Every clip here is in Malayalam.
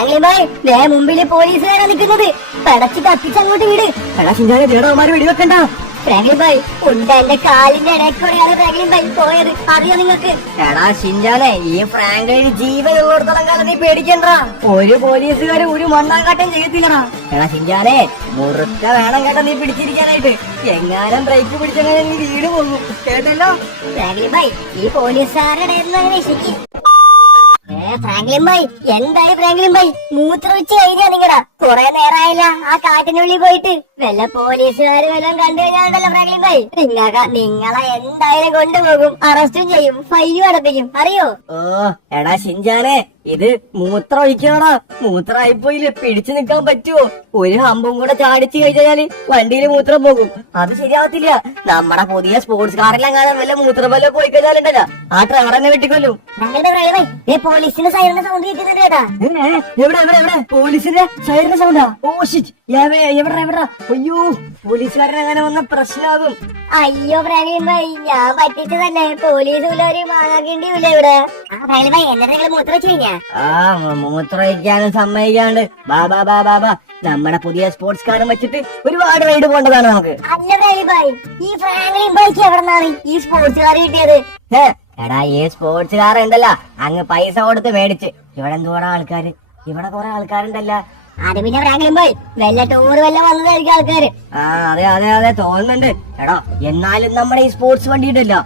ഫ്രാങ്ക്ലിൻ ഭായ് മുമ്പില് പോലീസുകാരാ നിൽക്കുന്നത്. പടച്ച് കത്തിച്ചങ്ങോട്ട് വീട്. എടാ ചിഞ്ചാനെ ദേടവന്മാര് വെടിവെക്കണ്ട. ഫ്രാങ്ക്ലിൻ ഭായ് ഉണ്ട എന്റെ കാലിന്റെ ഇടയ്ക്കൂടെയാണ് ഫ്രാങ്ക്ലിൻ ഭായ് പോയത്. അറിയോ നിങ്ങൾക്ക്? എടാ ഷിൻജാനെ ഈ ഫ്രാങ്ക്ലിന് ജീവനുള്ളിടത്തോളം കാലം നീ പേടിക്കണ്ട. ഒരു പോലീസുകാര് ഒരു മണ്ണാങ്കാട്ടം ചെയ്യത്തില്ലടാ. എടാ ഷിൻജാനെ മുറുക്ക വേണം കേട്ടോ നീ പിടിച്ചിരിക്കാനായിട്ട്. എങ്ങാനും ബ്രേക്ക് പിടിച്ചങ്ങനെ നീ വീട് പോകും കേട്ടല്ലോ. ഫ്രാങ്ക്ലിൻ ഭായ് ഈ പോലീസുകാരുടെ രക്ഷിക്കും. ഫ്രാങ്ക്ലിൻ ഭായ് എന്തായി ഫ്രാങ്ക്ലിൻ ഭായ്? മൂത്രവെച്ച് കഴിഞ്ഞാ നിങ്ങടാ കൊറേ നേരമായില്ല ആ കാട്ടിനുള്ളിൽ പോയിട്ട്. വല്ല പോലീസുകാര് വല്ലതും കണ്ടു കഴിഞ്ഞാണ്ടല്ലോ ഫ്രാങ്ക്ലിൻ ഭായ് നിങ്ങളെ എന്തായാലും കൊണ്ടുപോകും, അറസ്റ്റും ചെയ്യും, ഫൈനും അടപ്പിക്കും. അറിയോ? ഓ എടാ ഷിൻജാനെ ഇത് മൂത്രം ഒഴിക്കണോടാ. മൂത്രമായിപ്പോയില്ലേ, പിടിച്ചു നിക്കാൻ പറ്റുമോ? ഒരു ഹമ്പും കൂടെ ചാടിച്ചു കഴിഞ്ഞാല് വണ്ടിയിൽ മൂത്രം പോകും. അത് ശരിയാവത്തില്ല. നമ്മുടെ പുതിയ സ്പോർട്സ് കാറെല്ലാം കാണാൻ വല്ല മൂത്രം വല്ല പോയി കഴിഞ്ഞാലുണ്ടല്ലോ ആ ഡ്രൈവർ തന്നെ വെട്ടിക്കൊല്ലും. പോലീസിന്റെ സൈറന്റെ സൗണ്ട് കേൾക്കുന്നുണ്ട് കേട്ടാ. എവിടെ എവിടെ എവിടെ പോലീസിന്റെ സൈറന്റെ സൗണ്ടാ? ഓ ഷിറ്റ്, എവിടെ? അയ്യോ പോലീസുകാരൻ അങ്ങനെ വന്ന പ്രശ്നമാകും. അയ്യോ ഫ്രാങ്ക്ലിൻ ഭായ് ഞാൻ പറ്റിച്ചതല്ലേ. പോലീസ് ഒരു മാങ്ങാക്കിണ്ടില്ല ഇവിടെ. ഫ്രാങ്ക്ലിൻ ഭായ് എന്നിട്ട് നിങ്ങൾ മൂത്രം വെച്ച് കഴിഞ്ഞാ? ആ മൂത്രമൊഴിക്കാനും സമ്മതിക്കാണ്ട് ബാബാ നമ്മുടെ പുതിയ സ്പോർട്സ് കാറും വെച്ചിട്ട് ഒരുപാട് റൈഡ് പോകേണ്ടതാണ് നമുക്ക്. അല്ല ഫ്രാങ്ക്ലിൻ ഭായ് ഈ ഫ്രാങ്ക്ലിൻ ഭായ്ക്ക് എവിടെ നിന്നാണ് ഈ സ്പോർട്സ് കാർ കിട്ടിയത്? എടാ ഈ സ്പോർട്സ് കാർ ഉണ്ടല്ലോ അങ്ങ് പൈസ കൊടുത്ത് മേടിച്ച്. ഇവിടെ എന്തോടാ ആൾക്കാര്, ഇവിടെ കുറെ ആൾക്കാരുണ്ടല്ല. അത് പിന്നെ ഫ്രാങ്ക്ലിൻ ഭായ് വല്ല ടൂറ് വല്ല വന്നതായിരിക്കും ആൾക്കാര്. ആ അതെ തോന്നുന്നുണ്ട്. എടാ എന്നാലും നമ്മുടെ ഈ സ്പോർട്സ് വണ്ടി ഉണ്ടല്ലോ,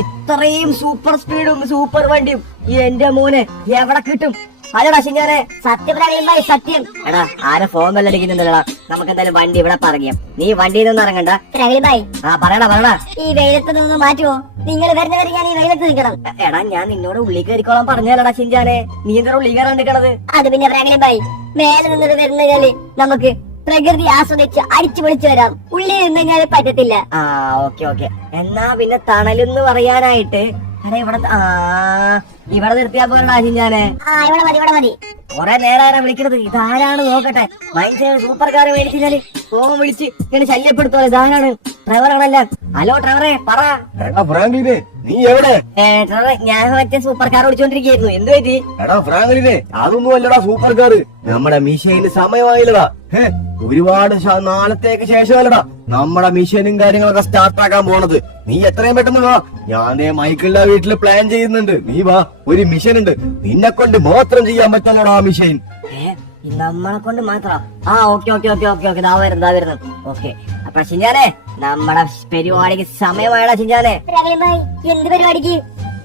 ഇത്രയും സൂപ്പർ സ്പീഡും സൂപ്പർ വണ്ടിയും എന്റെ മോനെ എവിടെ കിട്ടും? അല്ലടാ ശിങ്ങാനെ സത്യം ഫ്രാങ്ക്ലിൻ ഭായ് സത്യം. എടാ ആരെ ഫോൺ വെല്ലടിക്കുന്നുണ്ടല്ലോടാ. നമുക്ക് എന്തായാലും വണ്ടി ഇവിടെ പറയാം. നീ വണ്ടിയിൽ നിന്ന് ഇറങ്ങണ്ട. ഫ്രാങ്ക്ലിൻ ഭായ് പറയടാ ഈ വെയിലത്ത് നിന്ന് മാറ്റുമോ? നിങ്ങൾ വരുന്നവരെ ഞാൻ ഈ വെയിലത്ത് നിൽക്കണം. എടാ ഞാൻ നിന്നോട് ഉള്ളി കയറിക്കോളാൻ പറഞ്ഞല്ലടാ ഷിൻജാനെ, നീ എന്താ ഉള്ളി കയറാൻ നിൽക്കണത്? അത് പിന്നെ ഫ്രാങ്ക്ലിൻ ഭായ് മേലെ നിന്നത് വരുന്ന കളി നമുക്ക് പ്രകൃതി ആസ്വദിച്ച് അടിച്ചു പൊളിച്ചു വരാം. ഉള്ളിൽ നിന്ന് കഴിഞ്ഞാൽ പറ്റത്തില്ല. ആ ഓക്കെ എന്നാ പിന്നെ തണലെന്ന് പറയാനായിട്ട് എടാ ഇവിടെ നിർത്തിയാ പോരടാ ഷിൻജാനെ. ഇവിടെ മതി. കൊറേ നേരം വിളിക്കണത്. ഇതാരാണ് നോക്കട്ടെ. മൈൻഡ് സൂപ്പർ കാർ മേടിച്ചാല് ഫോൺ വിളിച്ച് ഇങ്ങനെ ശല്യപ്പെടുത്തുമല്ലോ. ഇതാരാണ്? ഡ്രൈവറാണല്ല. ഹലോ ഡ്രൈവറെ പറ. ഫ്രാങ്ക്ലിനെ നീ എവിടെ? ഡ്രൈവറെ ഞാൻ മറ്റേ സൂപ്പർ കാർ വിളിച്ചോണ്ടിരിക്കുന്നു. എന്ത് പറ്റി? എടാ ഫ്രാങ്ക്ലിനെ അതൊന്നും അല്ലടാ സൂപ്പർ കാർ. നമ്മുടെ മിഷന് സമയമായില്ലടാ. ഒരുപാട് നാളത്തേക്ക് ശേഷമല്ലടാ നമ്മുടെ മിഷനും കാര്യങ്ങളൊക്കെ സ്റ്റാർട്ട് ആക്കാൻ പോണത്. നീ എത്രയും പെട്ടെന്ന് വാ. ഞാൻ മൈക്കിളിന്റെ വീട്ടില് പ്ലാൻ ചെയ്യുന്നുണ്ട്. നീ വാ, ഒരു മിഷൻ ഉണ്ട്. നിന്നെ കൊണ്ട് മാത്രം ചെയ്യാൻ പറ്റല്ലടാ ആ മിഷൻ. നമ്മളെ കൊണ്ട് മാത്രം? ആ ഓക്കെ ദാ വരുന്നു. ഓക്കെ അപ്പൊ ഷിൻജാനെ നമ്മുടെ പരിപാടിക്ക് സമയമായടാ ഷിൻജാനെ. എന്ത് പരിപാടിക്ക്?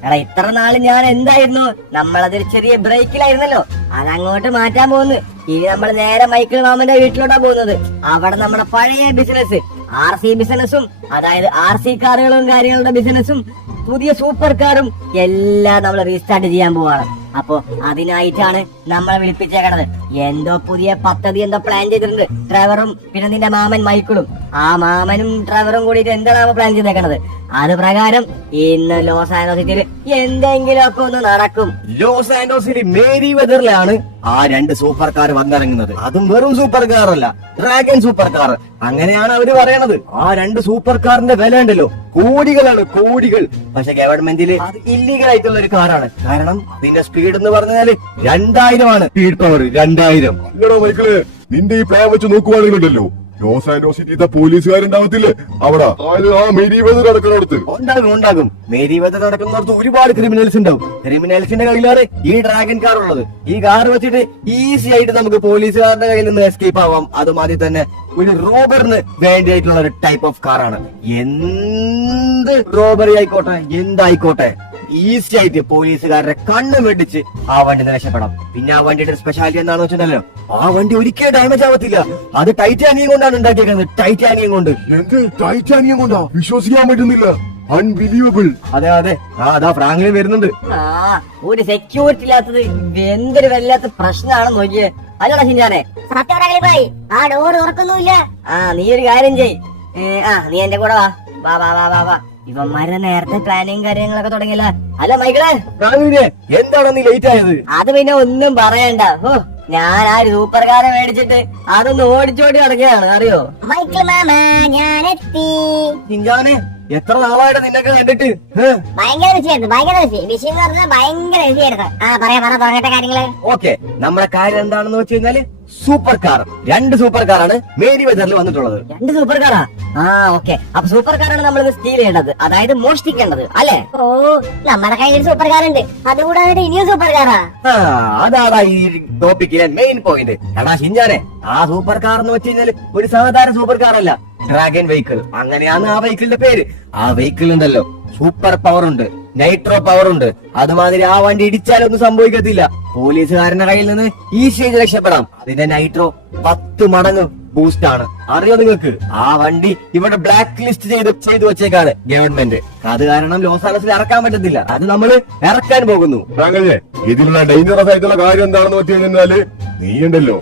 എടാ ഇത്ര നാള് ഞാൻ എന്തായിരുന്നു, നമ്മളതൊരു ചെറിയ ബ്രേക്കിലായിരുന്നല്ലോ. അതങ്ങോട്ട് മാറ്റാൻ പോകുന്നു. ഇനി നമ്മൾ നേരെ മൈക്കിൾ മാമന്റെ വീട്ടിലോട്ടാ പോകുന്നത്. അവിടെ നമ്മുടെ പഴയ ബിസിനസ് RC ബിസിനസ്സും, അതായത് RC കാറുകളും കാര്യങ്ങളുടെ ബിസിനസ്സും പുതിയ സൂപ്പർ കാറും എല്ലാം നമ്മൾ റീസ്റ്റാർട്ട് ചെയ്യാൻ പോവാണ്. അപ്പൊ അതിനായിട്ടാണ് നമ്മളെ വിളിപ്പിച്ചേക്കണത്. എന്തോ പുതിയ പദ്ധതി എന്തോ പ്ലാൻ ചെയ്തിട്ടുണ്ട് ഡ്രൈവറും പിന്നെ നിന്റെ മാമൻ മൈക്കിളും. ആ മാമനും ഡ്രൈവറും കൂടിയിട്ട് എന്താണ് പ്ലാൻ ചെയ്തേക്കണത്? അത് പ്രകാരം ഇന്ന് ലോസ് ആൻഡോസിറ്റിയിൽ എന്തെങ്കിലും ഒക്കെ ഒന്ന് നടക്കും. ലോസ് ആൻഡോസിൽ മേരി വെതറിലാണ് ആ രണ്ട് സൂപ്പർ കാർ വന്നിറങ്ങുന്നത്. അതും വെറും സൂപ്പർ കാർ അല്ല, ഡ്രാഗൺ സൂപ്പർ കാർ. അങ്ങനെയാണ് അവര് പറയണത്. ആ രണ്ട് സൂപ്പർ കാറിന്റെ വില ഉണ്ടല്ലോ കോടികളാണ്, കോടികൾ. പക്ഷെ ഗവൺമെന്റില് അത് ഇല്ലീഗൽ ആയിട്ടുള്ള ഒരു കാറാണ്. കാരണം അതിന്റെ സ്പീഡ് എന്ന് പറഞ്ഞാല് 2000 ആണ് സ്പീഡ് പവർ. 2000. അല്ലടോ മൈക്കിള്, നിന്റെ ഈ പ്ലാൻ വെച്ച് നോക്കുവാണെങ്കിലുണ്ടല്ലോ ലോസ് ആൻഡോസിറ്റി പോലീസുകാരുണ്ടാവത്തില്ലേ അവിടെ? ആ മേരി വെതർ നടക്കുന്നിടത്ത് ഉണ്ടാകും. മേരി വെതർ നടക്കുന്നിടത്ത് ഒരുപാട് ക്രിമിനൽസ് ഉണ്ടാവും. ക്രിമിനൽസിന്റെ കയ്യിലാണ് ഈ ഡ്രാഗൺ കാർ ഉള്ളത്. ഈ കാർ വെച്ചിട്ട് ഈസി ആയിട്ട് നമുക്ക് പോലീസുകാരുടെ കയ്യിൽ നിന്ന് എസ്കേപ്പ് ആവാം. അതും ആദ്യം തന്നെ ഒരു റോബറിന് വേണ്ടിയായിട്ടുള്ള ഒരു ടൈപ്പ് ഓഫ് കാറാണ്. എന്ത് റോബറി ആയിക്കോട്ടെ, എന്തായിക്കോട്ടെ, ഈസി ആയിട്ട് പോലീസുകാരുടെ കണ്ണ് വെട്ടിച്ച് ആ വണ്ടി രക്ഷപ്പെടാം. പിന്നെ ആ വണ്ടിയുടെ സ്പെഷ്യാലിറ്റി എന്താണെന്ന് വെച്ചിട്ടുണ്ടല്ലോ, ആ വണ്ടി ഒരിക്കലും ഡാമേജ് ആവത്തില്ല. അത് ടൈറ്റാനിയം കൊണ്ടാണ് ഉണ്ടാക്കിയേക്കുന്നത്. ടൈറ്റാനിയം കൊണ്ട്. എന്ത് ടൈറ്റാനിയം കൊണ്ടാ? വിശ്വസിക്കാൻ പറ്റുന്നില്ല. അൺബിലീവബിൾ. അതെ അതാ ഫ്രാങ്ക്ലിൻ വരുന്നുണ്ട്. ഒരു സെക്യൂരിറ്റി ഇല്ലാത്തത് എന്തൊരു വല്ലാത്ത പ്രശ്നമാണെന്ന് നോക്കിയേ. അല്ലടാ ഷിൻജാനെ ആ ഡോർ തുറക്കുന്നില്ല. നീ ഒരു കാര്യം ചെയ്. നീ എന്റെ കൂടെ വാ. ഇവന്മാരെ നേരത്തെ പ്ലാനിങ് കാര്യങ്ങളൊക്കെ തുടങ്ങിയല്ല. അല്ല മൈക്കിളെ എന്താണ് നീ ലേറ്റ് ആയത്? അത് പിന്നെ ഒന്നും പറയണ്ട. ഞാൻ ആ സൂപ്പർ കാറെ മേടിച്ചിട്ട് അതൊന്ന് ഓടിച്ചോടി നടക്കുകയാണ്. അറിയോ മൈക്കിൾ മാമ ഞാനെത്തി. ചിഞ്ചാനെ എത്ര നാളായിട്ട് നിന്നൊക്കെ കണ്ടിട്ട്. ഭയങ്കര വിഷയമായിരുന്നു, ഭയങ്കര വിഷയം എന്ന് പറഞ്ഞാൽ ഭയങ്കര വിഷയമായിരുന്നു. പറ തുടങ്ങട്ടെ കാര്യങ്ങള്. ഓക്കെ, നമ്മുടെ കാര്യം എന്താണെന്ന് വെച്ച് കഴിഞ്ഞാല് സൂപ്പർ കാർ, 2 സൂപ്പർ കാറാണ് മേരി വെതറിൽ വന്നിട്ടുള്ളത്. 2 സൂപ്പർ കാറാ? ആ ഓക്കെ. അപ്പൊ സൂപ്പർ കാറാണ് നമ്മൾ സ്റ്റീൽ ചെയ്യേണ്ടത്, അതായത് മോഷ്ടിക്കേണ്ടത് അല്ലെ? ഓ, നമ്മുടെ കയ്യിൽ സൂപ്പർ കാർ ഉണ്ട്, അതുകൂടാതെ ഇനിയും സൂപ്പർ കാറാ. അതാടാ ഈ ടോപ്പിക്കിലെ മെയിൻ പോയിന്റ്. എടാ ഷിൻജാനെ, ആ സൂപ്പർ കാർ എന്ന് വെച്ച് കഴിഞ്ഞാല് ഒരു സാധാരണ സൂപ്പർ കാർ അല്ല, ഡ്രാഗൺ വെഹിക്കിൾ. അങ്ങനെയാണ് ആ വെഹിക്കിളിന്റെ പേര്. ആ വെഹിക്കിൾ ഉണ്ടല്ലോ സൂപ്പർ പവർ ഉണ്ട്, നൈട്രോ പവർ ഉണ്ട്. അതുമാതിരി ആ വണ്ടി ഇടിച്ചാലൊന്നും സംഭവിക്കത്തില്ല. പോലീസുകാരന്റെ കയ്യിൽ നിന്ന് ഈസിയായി രക്ഷപ്പെടാം. അതിന്റെ നൈട്രോ 10 മടങ്ങ് ബൂസ്റ്റ് ആണ്. അറിയോ നിങ്ങൾക്ക്? ആ വണ്ടി ഇവിടെ ബ്ലാക്ക് ലിസ്റ്റ് ചെയ്തു വെച്ചേക്കാണ് ഗവൺമെന്റ്. അത് കാരണം ലോസ് ആഞ്ചലസിൽ ഇറക്കാൻ പറ്റത്തില്ല. അത് നമ്മൾ ഇറക്കാൻ പോകുന്നു. താങ്കളെ ഇതിലുള്ള ഡേഞ്ചറസ് ആയിട്ടുള്ള കാര്യം എന്താണെന്ന് വെച്ച് കഴിഞ്ഞാല്, നീ ഉണ്ടല്ലോ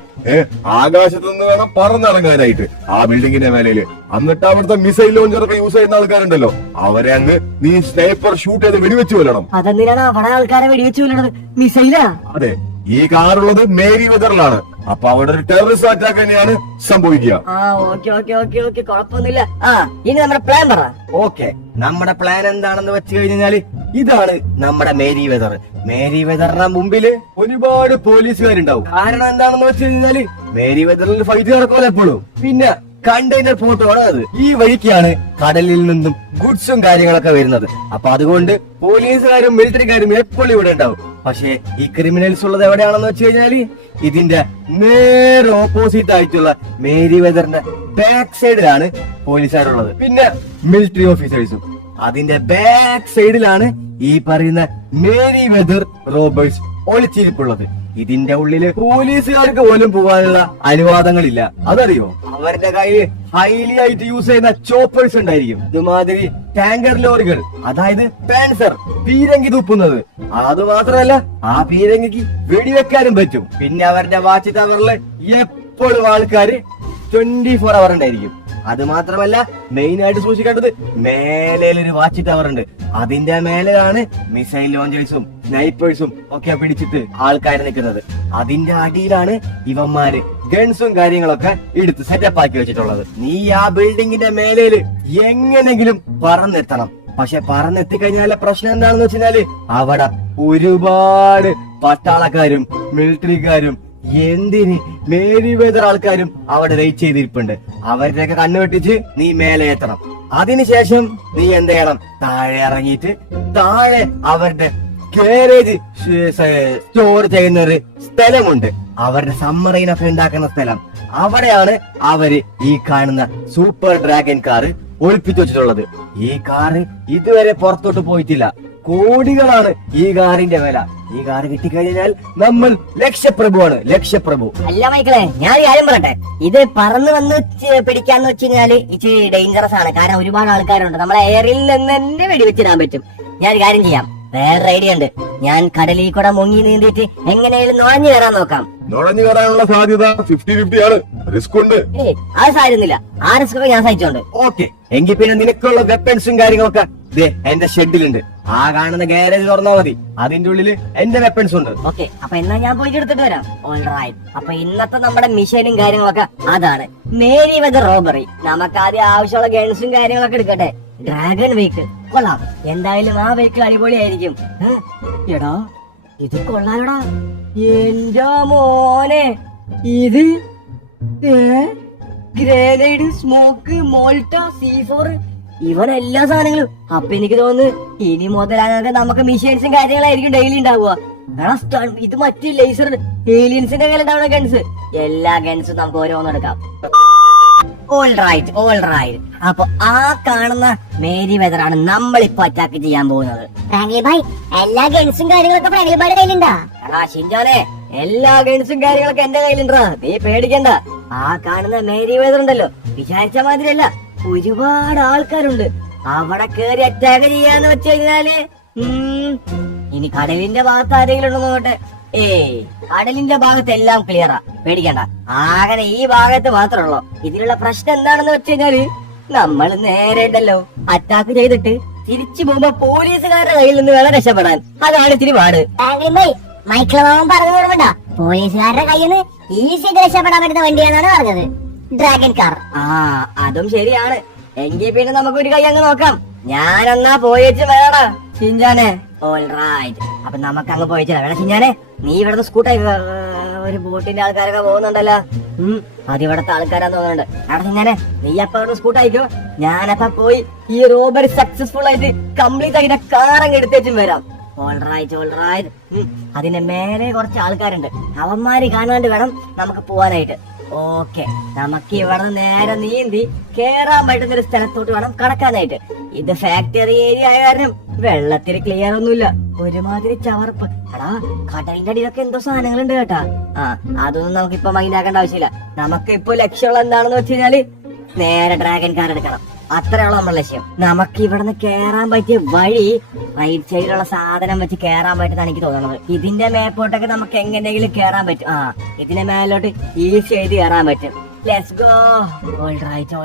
ആകാശത്ത് നിന്ന് വേണം പറന്നിറങ്ങാനായിട്ട് ആ ബിൽഡിങ്ങിന്റെ മേലയില്. എന്നിട്ട് അവിടുത്തെ മിസൈൽ ലോഞ്ചറൊക്കെ യൂസ് ചെയ്യുന്ന ആൾക്കാരുണ്ടല്ലോ, അവരെ അങ്ങ് നീ സ്നൈപ്പർ ഷൂട്ട് ചെയ്ത് വെടിവെച്ച് കൊല്ലണം. അതെന്തിനാണ് അവിടെ ആൾക്കാരെ വെടിവെച്ച് കൊല്ലണത്? മിസൈലാ? അതെ, ഈ കാറുള്ളത് മേരി വെതറിലാണ്. അപ്പൊ അവിടെ ഒരു ടെററിസ്റ്റ് അറ്റാക്ക് തന്നെയാണ് സംഭവിക്കുക. ആ ഓക്കെ ഓക്കെ ഓക്കെ ഓക്കെ, കുഴപ്പമൊന്നുമില്ല. ആ ഇനി നമ്മുടെ പ്ലാൻ പറ. ഓക്കെ, നമ്മുടെ പ്ലാൻ എന്താണെന്ന് വെച്ച് കഴിഞ്ഞാല് ഇതാണ് നമ്മുടെ മേരി വെതർ. മേരി വെതറിന്റെ മുമ്പില് ഒരുപാട് പോലീസുകാരുണ്ടാവും. കാരണം എന്താണെന്ന് വെച്ച് കഴിഞ്ഞാല് മേരി വെതറിൽ ഫൈറ്റ് നടക്കുമല്ലോ എപ്പോഴും. പിന്നെ കണ്ടെയ്നർ പോർട്ട് ആണ് അത്. ഈ വഴിക്കാണ് കടലിൽ നിന്നും ഗുഡ്സും കാര്യങ്ങളൊക്കെ വരുന്നത്. അപ്പൊ അതുകൊണ്ട് പോലീസുകാരും മിലിറ്ററിക്കാരും എപ്പോഴും ഇവിടെ ഉണ്ടാവും. പക്ഷെ ഈ ക്രിമിനൽസ് ഉള്ളത് എവിടെയാണെന്ന് വെച്ച് കഴിഞ്ഞാല് ഇതിന്റെ നേരെ ഓപ്പോസിറ്റ് ആയിട്ടുള്ള മേരി വെതറിന്റെ ബാക്ക് സൈഡിലാണ് പോലീസുകാരുള്ളത്. പിന്നെ മിലിറ്ററി ഓഫീസേഴ്സും. അതിന്റെ ബാക്ക് സൈഡിലാണ് ഈ പറയുന്ന മേരി വെതർ റോബേഴ്സ് ഒളിച്ചിരിപ്പുള്ളത്. ഇതിന്റെ ഉള്ളില് പോലീസുകാർക്ക് പോലും പോകാനുള്ള അനുവാദങ്ങളില്ല. അതറിയോ? അവരുടെ കയ്യിൽ ഹൈലി ആയിട്ട് യൂസ് ചെയ്യുന്ന ചോപ്പേഴ്സ് ഉണ്ടായിരിക്കും. ഇതുമാതിരി ടാങ്കർ ലോറികൾ, അതായത് പാൻസർ, പീരങ്കി തുപ്പുന്നത്. അത് മാത്രമല്ല, ആ പീരങ്കിക്ക് വെടിവെക്കാനും പറ്റും. പിന്നെ അവരുടെ വാച്ച് ടവറില് എപ്പോഴും ആൾക്കാര് 24 അവർ ഉണ്ടായിരിക്കും. അത് മാത്രമല്ല, മെയിൻ ആയിട്ട് സൂക്ഷിക്കേണ്ടത് മേലൊരു വാച്ച് ടവർ ഉണ്ട്. അതിന്റെ മേലെയാണ് മിസൈൽ ലോഞ്ചേഴ്സും സ്നൈപ്പേഴ്സും ഒക്കെ പിടിച്ചിട്ട് ആൾക്കാർ നിൽക്കുന്നത്. അതിന്റെ അടിയിലാണ് ഇവന്മാര് ഗൺസും കാര്യങ്ങളൊക്കെ എടുത്ത് സെറ്റപ്പ് ആക്കി വെച്ചിട്ടുള്ളത്. നീ ആ ബിൽഡിങ്ങിന്റെ മേലേല് എങ്ങനെങ്കിലും പറന്നെത്തണം. പക്ഷെ പറന്നെത്തിക്കഴിഞ്ഞാലെ പ്രശ്നം എന്താണെന്ന് വെച്ചാല് അവിടെ ഒരുപാട് പട്ടാളക്കാരും മിലിറ്ററിക്കാരും എന്തിന് മേരി വെതർ ആൾക്കാരും അവിടെ വെയിറ്റ് ചെയ്തിരിപ്പുണ്ട്. അവരുടെയൊക്കെ കണ്ണുവെട്ടിച്ച് നീ മേലെ എത്തണം. അതിനുശേഷം നീ എന്ത് ചെയ്യണം? താഴെ ഇറങ്ങിയിട്ട് താഴെ അവരുടെ ഗാരേജ് സ്റ്റോർ ചെയ്യുന്ന ഒരു സ്ഥലമുണ്ട്. അവരുടെ സമ്മറൈനൊക്കെ ഉണ്ടാക്കുന്ന സ്ഥലം. അവിടെയാണ് അവര് ഈ കാണുന്ന സൂപ്പർ ഡ്രാഗൺ കാറ് ഒളിപ്പിച്ചു വെച്ചിട്ടുള്ളത്. ഈ കാറ് ഇതുവരെ പുറത്തോട്ട് പോയിട്ടില്ല. കോടികളാണ് ഈ കാറിന്റെ വില. ഈ കാറ് കിട്ടിക്കഴിഞ്ഞാൽ നമ്മൾ ലക്ഷപ്രഭുവാണ്, ലക്ഷപ്രഭു. അല്ല മൈക്കിളെ, ഞാൻ കാര്യം പറയട്ടെ. ഇത് പറന്ന് വന്ന് പിടിക്കാന്ന് വെച്ച് കഴിഞ്ഞാല് ഇച്ചിരി ഡേഞ്ചറസ് ആണ്. കാരണം ഒരുപാട് ആൾക്കാരുണ്ട്. നമ്മളെ എയറിൽ നിന്ന് തന്നെ വെടിവെച്ചിടാൻ പറ്റും. ഞാൻ ഒരു കാര്യം ചെയ്യാം, വേറൊരു ഐഡിയ ഉണ്ട്. ഞാൻ കടലിൽ കൂടെ മുങ്ങി നീന്തിട്ട് എങ്ങനെയാലും നുഴഞ്ഞു കയറാൻ നോക്കാം. നുഴഞ്ഞു കയറാനുള്ള സാധ്യത 50-50 ആണ്. റിസ്ക് ഉണ്ട്. അത് സാധ്യതയില്ല. ആ റിസ്ക് ഞാൻ സഹിച്ചോണ്ട്. ഓക്കെ, എങ്കിൽ പിന്നെ നിനക്കുള്ള വെപ്പൺസും കാര്യങ്ങളൊക്കെ എന്റെ ഷെഡിലുണ്ട്. ആ കാണുന്ന ഗാരേജ് തുറന്നാ മതി. അതിന്റെ ഉള്ളില് എന്റെ വെപ്പൺസ് ഉണ്ട്. ഓക്കെ, അപ്പൊ എന്നാ ഞാൻ പോയിട്ട് എടുത്തിട്ട് വരാം. ഓൾറൈറ്റ്. അപ്പൊ ഇന്നത്തെ നമ്മുടെ മിഷനും കാര്യങ്ങളൊക്കെ അതാണ് മേരി വെതർ റോബറി. നമുക്ക് ആദ്യം ആവശ്യമുള്ള ഗൺസും കാര്യങ്ങളൊക്കെ എടുക്കട്ടെ. ഡ്രാഗൺ വെഹിക്കിൾ കൊള്ളാം. എന്തായാലും ആ വെഹിക്കിൾ അടിപൊളിയായിരിക്കും. എടാ ഇത് കൊള്ളാടാ. എന്റെ മോനെ, ഇത് ഗ്രനേഡ്, സ്മോക്ക്, മോൾട്ട, C4, ഇവൻ എല്ലാ സാധനങ്ങളും. അപ്പൊ എനിക്ക് തോന്നുന്നു ഇനി മുതലാകെ നമുക്ക് മിഷൻസും കാര്യങ്ങളായിരിക്കും ഡെയിലി ഉണ്ടാവുക. ഇത് മറ്റു ലേസർ ഏലിയൻസിന്റെ കയ്യിൽ ഉണ്ടാവുന്ന ഗൺസ്, എല്ലാ ഗൺസും നമുക്ക് ഓരോന്നെടുക്കാം. Alright alright. അപ്പൊ ആ കാണുന്ന മേരി വെതറാണ് നമ്മളിപ്പോ അറ്റാക്ക് ചെയ്യാൻ പോകുന്നത്. ഫ്രാങ്ക്ലിൻ ഭായ്, എല്ലാ ഗൺസും കാര്യങ്ങളൊക്കെ ഫ്രാങ്ക്ലിൻ ഭായിയുടെ കയ്യിലുണ്ടാ? ഷിൻജാനെ, എല്ലാ ഗൺസും കാര്യങ്ങളൊക്കെ എന്റെ കയ്യിലുണ്ടാ. നീ പേടിക്കണ്ട. ആ കാണുന്ന മേരി വെതർ ഉണ്ടല്ലോ, വിചാരിച്ച മാതിരിയല്ല, ഒരുപാട് ആൾക്കാരുണ്ട്. അവിടെ കേറി അറ്റാക്ക് ചെയ്യാന്ന് വെച്ച് കഴിഞ്ഞാല് ഇനി കടലിന്റെ ഭാഗത്ത് ആരെങ്കിലും ഉണ്ടോ നോക്കട്ടെ. കടലിന്റെ ഭാഗത്ത് എല്ലാം ക്ലിയറാ, പേടിക്കണ്ട. അങ്ങനെ ഈ ഭാഗത്ത് മാത്രമുള്ളൂ. ഇതിലുള്ള പ്രശ്നം എന്താണെന്ന് വെച്ച് കഴിഞ്ഞാല് നമ്മൾ നേരെ ഉണ്ടല്ലോ അറ്റാക്ക് ചെയ്തിട്ട് തിരിച്ചു പോകുമ്പോ പോലീസുകാരുടെ കയ്യിൽ നിന്ന് വേണം രക്ഷപ്പെടാൻ. അതാണ് ഇത്തിരി പാട്. ഫ്രാങ്ക്ലിൻ ഭായ്, മൈക്കിൾ മാമൻ പറഞ്ഞു കൊടുക്കണ്ട, പോലീസുകാരുടെ കയ്യിൽ നിന്ന് ഈസി രക്ഷപ്പെടാൻ പറ്റുന്ന വണ്ടിയാണെന്നാണ് പറഞ്ഞത്, ഡ്രാഗൺ കാർ. അതും ശരിയാണ്. എങ്കിൽ പിന്നെ നമുക്ക് ഒരു കൈ അങ്ങ് നോക്കാം. ഞാനെന്നാ പോയേച്ച് വേണ ചിഞ്ചാനെ. ഓൾറൈറ്റ്, അപ്പൊ നമുക്ക് അങ്ങ് പോയിച്ചാ വേണ ചിഞ്ചാനെ. നീ ഇവിടുന്ന് സ്കൂട്ടായി ഒരു ബോട്ടിന്റെ ആൾക്കാരൊക്കെ പോകുന്നുണ്ടല്ലോ. അതിവിടത്തെ ആൾക്കാരാന്ന് തോന്നുന്നുണ്ട്. എടാ ചിഞ്ചാനെ, നീ അപ്പൊ ഇവിടെ സ്കൂട്ടായിക്കോ. ഞാനപ്പ പോയി ഈ റോബറി സക്സസ്ഫുൾ ആയിട്ട് കംപ്ലീറ്റ് ആയിട്ട് കാറങ്ങ് എടുത്തേച്ചും വരാം. ഓൾറൈറ്റ്. അതിന്റെ മേലെ കുറച്ച് ആൾക്കാരുണ്ട്, അവന്മാര് കാണാണ്ട് വേണം നമുക്ക് പോവാനായിട്ട്. ഓക്കെ, നമുക്ക് ഇവിടെ നേരെ നീന്തി കേറാൻ പറ്റുന്ന ഒരു സ്ഥലത്തോട്ട് വേണം കടക്കാനായിട്ട്. ഇത് ഫാക്ടറി ഏരിയ ആയ കാരണം വെള്ളത്തിൽ ക്ലിയർ ഒന്നുമില്ല, ഒരുമാതിരി ചവർപ്പ്. എടാ, കടലിന്റെ അടിയിലൊക്കെ എന്തോ സാധനങ്ങളുണ്ട് കേട്ടാ. അതൊന്നും നമുക്ക് ഇപ്പൊ മൈൻഡാക്കേണ്ട ആവശ്യമില്ല. നമുക്ക് ഇപ്പൊ ലക്ഷ്യമുള്ള എന്താണെന്ന് വെച്ച് കഴിഞ്ഞാല് നേരെ ഡ്രാഗൺ കാർ എടുക്കണം. അത്രയുള്ള നമ്മുടെ ലക്ഷ്യം. നമുക്ക് ഇവിടുന്ന് കേറാൻ പറ്റിയ വഴി റൈറ്റ് സൈഡിലുള്ള സാധനം വെച്ച് കേറാൻ പറ്റുന്നതാണ് എനിക്ക് തോന്നുന്നത്. ഇതിന്റെ മേപ്പോട്ടൊക്കെ നമുക്ക് എങ്ങനെയെങ്കിലും കേറാൻ പറ്റും. ഇതിന്റെ മേലോട്ട് ഈസി ആയിട്ട് കേറാൻ പറ്റും. Let's go. Alright.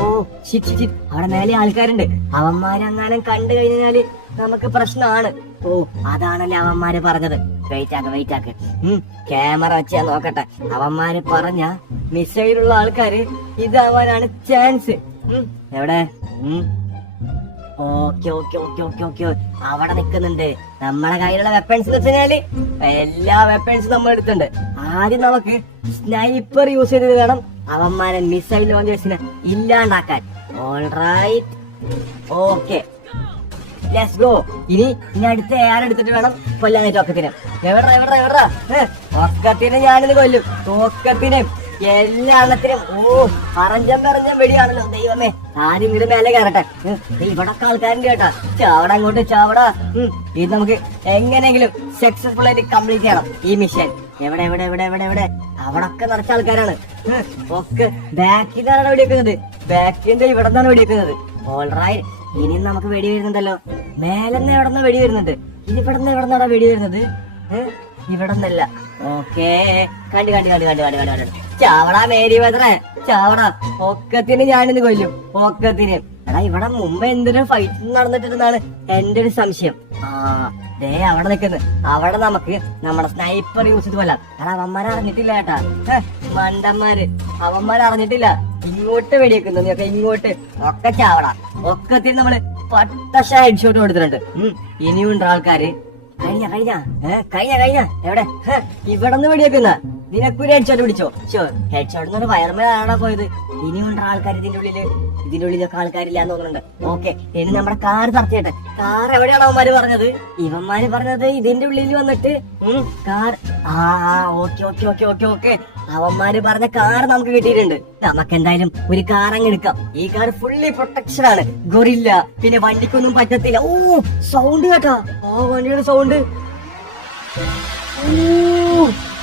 Oh shit, അവിടെ മേലെ ആൾക്കാരുണ്ട്. അവന്മാരങ്ങാനും കണ്ടു കഴിഞ്ഞാല് നമുക്ക് പ്രശ്നമാണ്. ഓ, അതാണല്ലേ അവന്മാര് പറഞ്ഞത്. വെയിറ്റ് ആക്ക്. ക്യാമറ വെച്ചാ നോക്കട്ടെ. അവന്മാര് പറഞ്ഞ മിസൈലുള്ള ആൾക്കാര് ഇതാവാനാണ് ചാൻസ്. എവിടെ? ഓക്കെ. അവിടെ നിക്കുന്നുണ്ട്. നമ്മുടെ കയ്യിലുള്ള വെപ്പൺസ് എന്ന് വെച്ചാല് എല്ലാ വെപ്പൺസും നമ്മൾ എടുത്തിട്ടുണ്ട്. ആദ്യം നമുക്ക് സ്നൈപ്പർ യൂസ് ചെയ്ത് വേണം അവന്മാരെ മിസൈൽ ലോഞ്ചേഴ്സിനെ ഇല്ലാണ്ടാക്കാൻ. All right, okay, let's go. ഇനി അടുത്ത ആരെടുത്തിട്ട് വേണം കൊല്ലാനായിട്ട് ഒക്കത്തിനെ. എവിടാ ഒക്കത്തിനെ ഞാനിത് കൊല്ലും. തോക്കത്തിനെ എല്ലാത്തിനും. ഓ, പറഞ്ഞം വെടിയാണല്ലോ. ദൈവമേ, ആരും ഇങ്ങോട്ട് മേലെ കയറട്ടെ. ഇവിടൊക്കെ ആൾക്കാരുണ്ട് കേട്ടാ. ചാവട അങ്ങോട്ട് ചാവട. ഇത് നമുക്ക് എങ്ങനെയെങ്കിലും സക്സസ്ഫുൾ ആയിട്ട് കംപ്ലീറ്റ് ചെയ്യണം ഈ മിഷൻ. എവിടെ അവിടൊക്കെ നിറച്ച ആൾക്കാരാണ്. ഒക്കെ ബാക്കിന്നാണ് വെടിവെക്കുന്നത്. ബാക്കിന്റെ ഇവിടെ നിന്നാണ് വെടിവെക്കുന്നത്. ഓൾറൈറ്റ്, ഇനി നമുക്ക് വെടി വരുന്നുണ്ടല്ലോ. മേലെന്ന് എവിടെ നിന്ന് വെടി വരുന്നുണ്ട്. ഇനി ഇവിടെ നിന്ന് എവിടെ നിന്നാണ് വെടി വരുന്നത്? ഇവിടെ നിന്നല്ല. ഓക്കേ, കണ്ടു. ചാവടാ മേരി ബദ്രേ, ചാവടാ. ഒക്കത്തിന് ഞാനിന്ന് കൊല്ലും. ഒക്കത്തിന്. എടാ, ഇവിടെ മുമ്പ് എന്തൊരു ഫൈറ്റ് നടന്നിട്ടുണ്ടെന്നാണ് എന്റെ ഒരു സംശയം. ദേ അവിടെ നിൽക്കുന്നത്. അവിടെ നമുക്ക് നമ്മുടെ സ്നൈപ്പർ യൂസ് ചെയ്ത് കൊല്ലാം. എടാ, അവന്മാരെ അറിഞ്ഞിട്ടില്ല കേട്ടാ. മണ്ടന്മാര് അവന്മാരെ അറിഞ്ഞിട്ടില്ല. ഇങ്ങോട്ട് വെടിവെക്കുന്നു. നീ ഒക്കെ ഇങ്ങോട്ട്. ഒക്കെ ചാവടാ. ഒക്കത്തിന് നമ്മള് പട്ടശ ഹെഡ് ഷോട്ട് കൊടുത്തിട്ടുണ്ട്. ഇനിയുണ്ട് ആൾക്കാര്. കഴിഞ്ഞ എവിടെ? ഇവിടെ നിന്ന് വെടിവെക്കുന്ന നിനക്കൊരു ഹെഡ് ഷോട്ട് പിടിച്ചോ? ഹെഡ് ഷോട്ട് എന്ന് വയർമേലാണോ പോയത്? ഇനിയുണ്ട് ആൾക്കാർ ഇതിന്റെ ഉള്ളിലൊക്കെ ആൾക്കാരില്ലാന്ന് തോന്നുന്നുണ്ട്. ഓക്കെ, ഇനി നമ്മുടെ കാർ ചർച്ച ചെയ്യട്ടെ. കാർ എവിടെയാണ് അവന്മാര് പറഞ്ഞത്? ഇവന്മാര് പറഞ്ഞത് ഇതിന്റെ ഉള്ളിൽ വന്നിട്ട് കാർ. ഓക്കെ. അവന്മാര് പറഞ്ഞ കാർ നമുക്ക് കിട്ടിയിട്ടുണ്ട്. നമുക്ക് എന്തായാലും ഒരു കാർ അങ്ങ് എടുക്കാം. ഈ കാർ ഫുള്ളി പ്രൊട്ടക്ഷൻ ആണ്. ഗൊറില്ല, പിന്നെ വണ്ടിക്കൊന്നും പറ്റത്തില്ല. ഓ, സൗണ്ട് കേട്ടാ. വണ്ടിയുടെ സൗണ്ട്.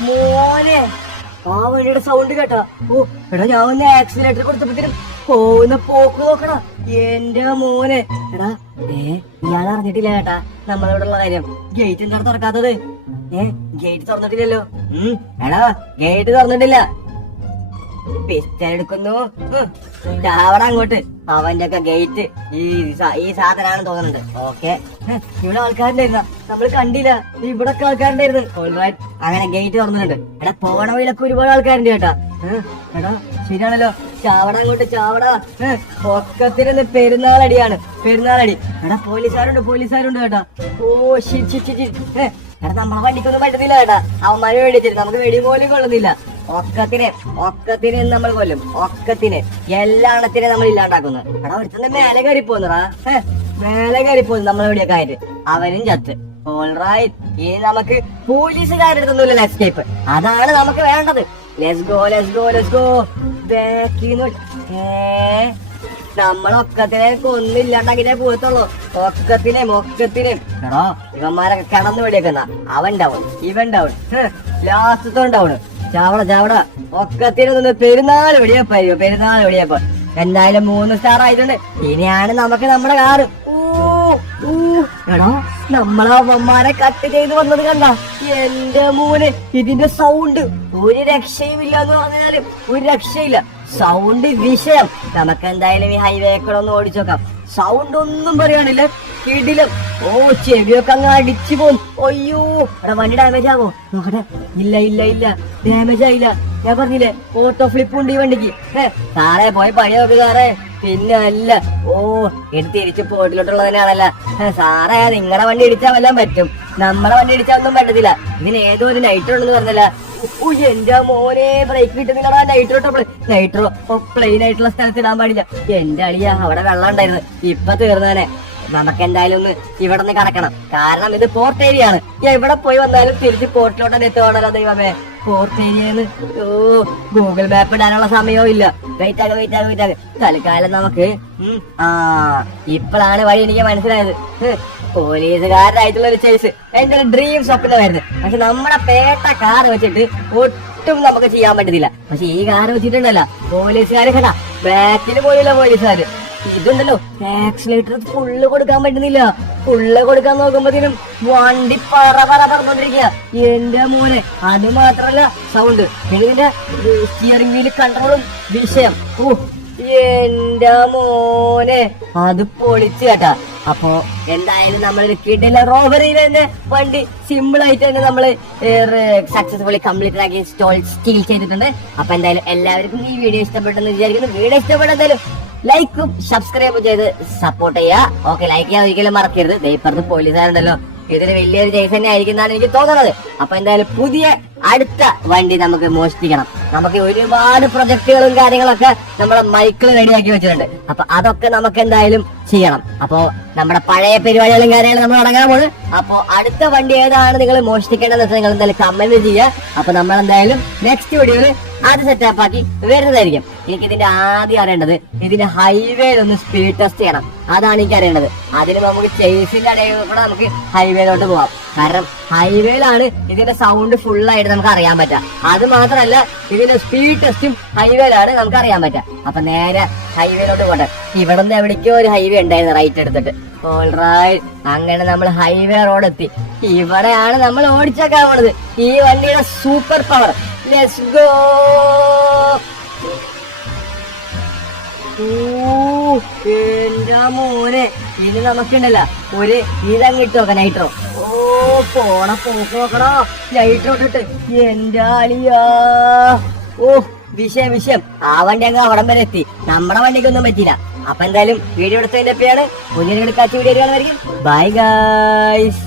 മോനെ, വണ്ടിയുടെ സൗണ്ട് കേട്ടാ. ഓ എടാ, ഞാൻ ഒന്ന് ആക്സിലേറ്റർ കൊടുത്തപ്പോഴത്തേനും പോകുന്ന പോക്ക് നോക്കടാ. എന്റെ മോനെ. എടാ, ഞാൻ അറിഞ്ഞിട്ടില്ല കേട്ടാ നമ്മളിവിടെ ഉള്ള കാര്യം. ഗേറ്റ് എന്താണ് തുറക്കാത്തത്? ഗേറ്റ് തുറന്നിട്ടില്ലല്ലോ. എടാ, ഗേറ്റ് തുറന്നിട്ടില്ല. പിസ്റ്റൾ എടുക്കുന്നു. അവിടെ അങ്ങോട്ട്. അവന്റെ ഒക്കെ ഗേറ്റ് ഈ സാധനമാണെന്ന് തോന്നുന്നുണ്ട്. ഓക്കെ, ഇവിടെ ആൾക്കാരുണ്ടായിരുന്ന നമ്മൾ കണ്ടില്ല. ഇവിടെ ഒക്കെ ആൾക്കാരുണ്ടായിരുന്നു. ഓൾറൈറ്റ്, അങ്ങനെ ഗേറ്റ് തുറന്നിട്ടുണ്ട്. എടാ, പോണ വഴിയിലൊക്കെ ഒരുപാട് ആൾക്കാരുണ്ട് കേട്ടാ. എടാ, ശരിയാണല്ലോ. ചാവട അങ്ങോട്ട് ചാവട. പൊക്കത്തിരുന്ന് പെരുന്നാളടിയാണ്. എടാ, പോലീസുകാരുണ്ട് കേട്ടാ. ഓ ശരി. എടാ, നമ്മളെ വണ്ടിക്കൊന്നും പറ്റത്തില്ല കേട്ടാ. അവന്മാരെ വെടിച്ചിട്ട് നമുക്ക് വെടി പോലും കൊള്ളുന്നില്ല. ഒക്കത്തിനെ നമ്മൾ കൊല്ലും. ഒക്കത്തിന് എല്ലാണത്തിനെ നമ്മൾ ഇല്ലാണ്ടാക്കുന്നു. എടാ, ഒരുത്തന്നെ മേലെ കയറി പോന്നടാ. മേലെ കയറി പോന്നു നമ്മളെവിടെയൊക്കെ ആയിട്ട്. അവനും ചത്ത്. ഓൾറൈറ്റ്, ഇനി നമുക്ക് പോലീസുകാരെടുത്തൊന്നുമില്ല എസ്കേപ്പ്. അതാണ് നമുക്ക് വേണ്ടത്. Let's go. ബാക്കിന്ന് നമ്മളൊക്കത്തിനെ കൊന്നില്ലാണ്ടെങ്കിലേ പോകത്തുള്ളൂ. ഒക്കത്തിനെ. എടാ, ഇവന്മാരൊക്കെ കിടന്നു വെടിയേക്കുന്ന. അവൻ ഡൗൺ, ഇവൻ ഡൗൺ, ലാസ്റ്റത്തോൺ ഡൗൺ. ചാവട. ഒക്കത്തിന് നിന്ന് പെരുന്നാൾ വെടിയപ്പോ. എന്തായാലും 3 സ്റ്റാർ ആയിട്ടുണ്ട്. ഇനിയാണ് നമുക്ക് നമ്മുടെ കാറ്. എടാ, നമ്മളവന്മാരെ കട്ട് ചെയ്ത് വന്നത് കണ്ട. എന്റെ മോനെ, ഇതിന്റെ സൗണ്ട് ഒരു രക്ഷയും ഇല്ല എന്ന് പറഞ്ഞാല് ഒരു രക്ഷയില്ല. സൗണ്ട് വിഷയം. നമുക്ക് എന്തായാലും ഈ ഹൈവേ കൂടെ ഒന്ന് ഓടിച്ചോക്കാം. സൗണ്ട് ഒന്നും പറയാനില്ല. കിടിലം. ഓ ചെവിയൊക്കെ അങ്ങ് അടിച്ചു പോകും. അയ്യോ എടാ വണ്ടി ഡാമേജ് ആവോ നോക്കട്ടെ. ഇല്ല ഇല്ല ഇല്ല ഡാമേജ് ആയില്ല. ഞാൻ പറഞ്ഞില്ലേ ഓട്ടോ ഫ്ലിപ്പ് ഉണ്ട് ഈ വണ്ടിക്ക്. സാറേ പോയി പഴയ നോക്ക് സാറേ. പിന്നെ അല്ല ഓ ഇത് തിരിച്ച് പോട്ടിലോട്ടുള്ളതിനാണല്ല. സാറേ നിങ്ങളുടെ വണ്ടി ഇടിച്ചാൽ വല്ലാൻ പറ്റും, നമ്മളെ വണ്ടി ഇടിച്ചാൽ ഒന്നും പറ്റത്തില്ല. ഇതിന് ഏതോ ഒരു നൈട്രോ ഉണ്ടെന്ന് പറഞ്ഞല്ല. എന്റെ മോനെ ബ്രേക്ക് കിട്ടുന്നില്ലടാ. നൈട്രോ പ്ലെയിൻ ആയിട്ടുള്ള സ്ഥലത്ത് ഇടാൻ പാടില്ല. എന്റെ അളിയ അവിടെ വെള്ളം ഉണ്ടായിരുന്നു, ഇപ്പൊ തീർന്നേനെ. നമുക്ക് എന്തായാലും ഒന്ന് ഇവിടെ നിന്ന് കടക്കണം, കാരണം ഇത് പോർട്ട് ഏരിയ ആണ്. എവിടെ പോയി വന്നാലും തിരിച്ച് പോർട്ടിലോട്ട് എത്തുവാണല്ലോ ദൈവമേ. പോർട്ട് ഏരിയന്ന് ഓ ഗൂഗിൾ മാപ്പ് ഇടാനുള്ള സമയവും ഇല്ല. വെയിറ്റ് ആകെ തൽക്കാലം നമുക്ക് ഇപ്പോഴാണ് വഴി എനിക്ക് മനസ്സിലായത്. പോലീസുകാരനായിട്ടുള്ള ഒരു ചേസ് എന്റെ ഒരു ഡ്രീം സ്വപ്നമായിരുന്നു. പക്ഷെ നമ്മുടെ പേട്ട കാർ വെച്ചിട്ട് ഒട്ടും നമുക്ക് ചെയ്യാൻ പറ്റത്തില്ല. പക്ഷെ ഈ കാർ വെച്ചിട്ടുണ്ടല്ലോ പോലീസുകാര് കേട്ടാ ബാക്കിൽ പോയില്ല പോലീസുകാര്. ഇതുണ്ടല്ലോ ആക്സിലേറ്റർ ഫുള്ള് കൊടുക്കാൻ പറ്റുന്നില്ല. ഫുള്ള് കൊടുക്കാൻ നോക്കുമ്പോഴത്തേനും വണ്ടി പറന്നോണ്ടിരിക്കുക. എന്റെ മോനെ അത് മാത്രല്ല സൗണ്ട്, പിന്നെ ഇതിന്റെ സ്റ്റിയറിംഗ് വീല് കൺട്രോളും വിഷയം. ഓ എന്റെ മോനെ അത് പൊളിച്ചു കേട്ടാ. അപ്പൊ എന്തായാലും നമ്മളൊരു കിടില റോബറിയിൽ തന്നെ വണ്ടി സിമ്പിൾ ആയിട്ട് തന്നെ നമ്മള് സക്സസ്ഫുള്ളി കംപ്ലീറ്റ് ആക്കി സ്റ്റീൽ ചെയ്തിട്ടുണ്ട്. അപ്പൊ എന്തായാലും എല്ലാവർക്കും ഈ വീഡിയോ ഇഷ്ടപ്പെട്ടെന്ന് വിചാരിക്കുന്നു. വീഡിയോ ഇഷ്ടപ്പെട്ട എന്തായാലും ലൈക്കും സബ്സ്ക്രൈബും ചെയ്ത് സപ്പോർട്ട് ചെയ്യുക. ഓക്കെ, ലൈക്ക് ചെയ്യാൻ ഒരിക്കലും മറക്കരുത്. ദൈപ്പുറത്ത് പോലീസുകാരുണ്ടല്ലോ, ഇതിന് വലിയൊരു കേസ് തന്നെ ആയിരിക്കുന്നതാണ് എനിക്ക് തോന്നുന്നത്. അപ്പൊ എന്തായാലും പുതിയ അടുത്ത വണ്ടി നമുക്ക് മോഷ്ടിക്കണം. നമുക്ക് ഒരുപാട് പ്രൊജക്ടുകളും കാര്യങ്ങളൊക്കെ നമ്മുടെ മൈക്കിൾ റെഡിയാക്കി വെച്ചിട്ടുണ്ട്. അപ്പൊ അതൊക്കെ നമുക്ക് എന്തായാലും ചെയ്യണം. അപ്പോ നമ്മുടെ പഴയ പരിപാടികളും കാര്യങ്ങളും നമ്മൾ തുടങ്ങാൻ പോകും. അപ്പോ അടുത്ത വണ്ടി ഏതാണ് നിങ്ങൾ മോഷ്ടിക്കേണ്ടതെന്ന് വെച്ചാൽ നിങ്ങൾ എന്തായാലും കമന്റ് ചെയ്യുക. അപ്പൊ നമ്മൾ എന്തായാലും നെക്സ്റ്റ് വീഡിയോയിൽ അത് സെറ്റപ്പ് ആക്കി വരുന്നതായിരിക്കും. എനിക്ക് ഇതിന്റെ ആദ്യം അറിയേണ്ടത് ഇതിന്റെ ഹൈവേയിൽ ഒന്ന് സ്പീഡ് ടെസ്റ്റ് ചെയ്യണം. അതാണ് എനിക്ക് അറിയേണ്ടത്. അതിന് നമുക്ക് ചേസിന്റെ ഇടയിൽ കൂടെ നമുക്ക് ഹൈവേയിലോട്ട് പോവാം. കാരണം ഹൈവേയിലാണ് ഇതിന്റെ സൗണ്ട് ഫുള്ളായിട്ട് നമുക്ക് അറിയാൻ പറ്റുക. അത് മാത്രമല്ല ഇതിന്റെ സ്പീഡ് ടെസ്റ്റും ഹൈവേയിലാണ് നമുക്ക് അറിയാൻ പറ്റുക. അപ്പൊ നേരെ ഹൈവേയിലോട്ട് പോട്ടെ. ഇവിടെ നിന്ന് എവിടേക്കോ ഒരു ഹൈവേ ഉണ്ടായിരുന്നു റൈറ്റ് എടുത്തിട്ട്. ഓൾറൈറ്റ്, അങ്ങനെ നമ്മൾ ഹൈവേ റോഡ് എത്തി. ഇവിടെയാണ് നമ്മൾ ഓടിച്ചേക്കാൻ പോണത് ഈ വണ്ടിയുടെ സൂപ്പർ പവർ. Let's go. എന്റെ മോനെ ഇത് നമുക്കുണ്ടല്ല ഒരു ഇതങ്ങിട്ട് നോക്കാം നൈട്രോ. ഓ പോണ പോക്ക് നോക്കണോ നൈട്രോ ഇട്ടിട്ട്. എന്റെ അളിയാ ഓ വിഷയം. ആ വണ്ടി അങ്ങ് അവിടം വരെ എത്തി. നമ്മുടെ വണ്ടിക്കൊന്നും പറ്റിയില്ല. അപ്പൊ എന്തായാലും വീഡിയോ എടുത്തതിന്റെ പേരാണ്. പുതിയ വീഡിയോ കാണുമായിരിക്കും. Bye guys.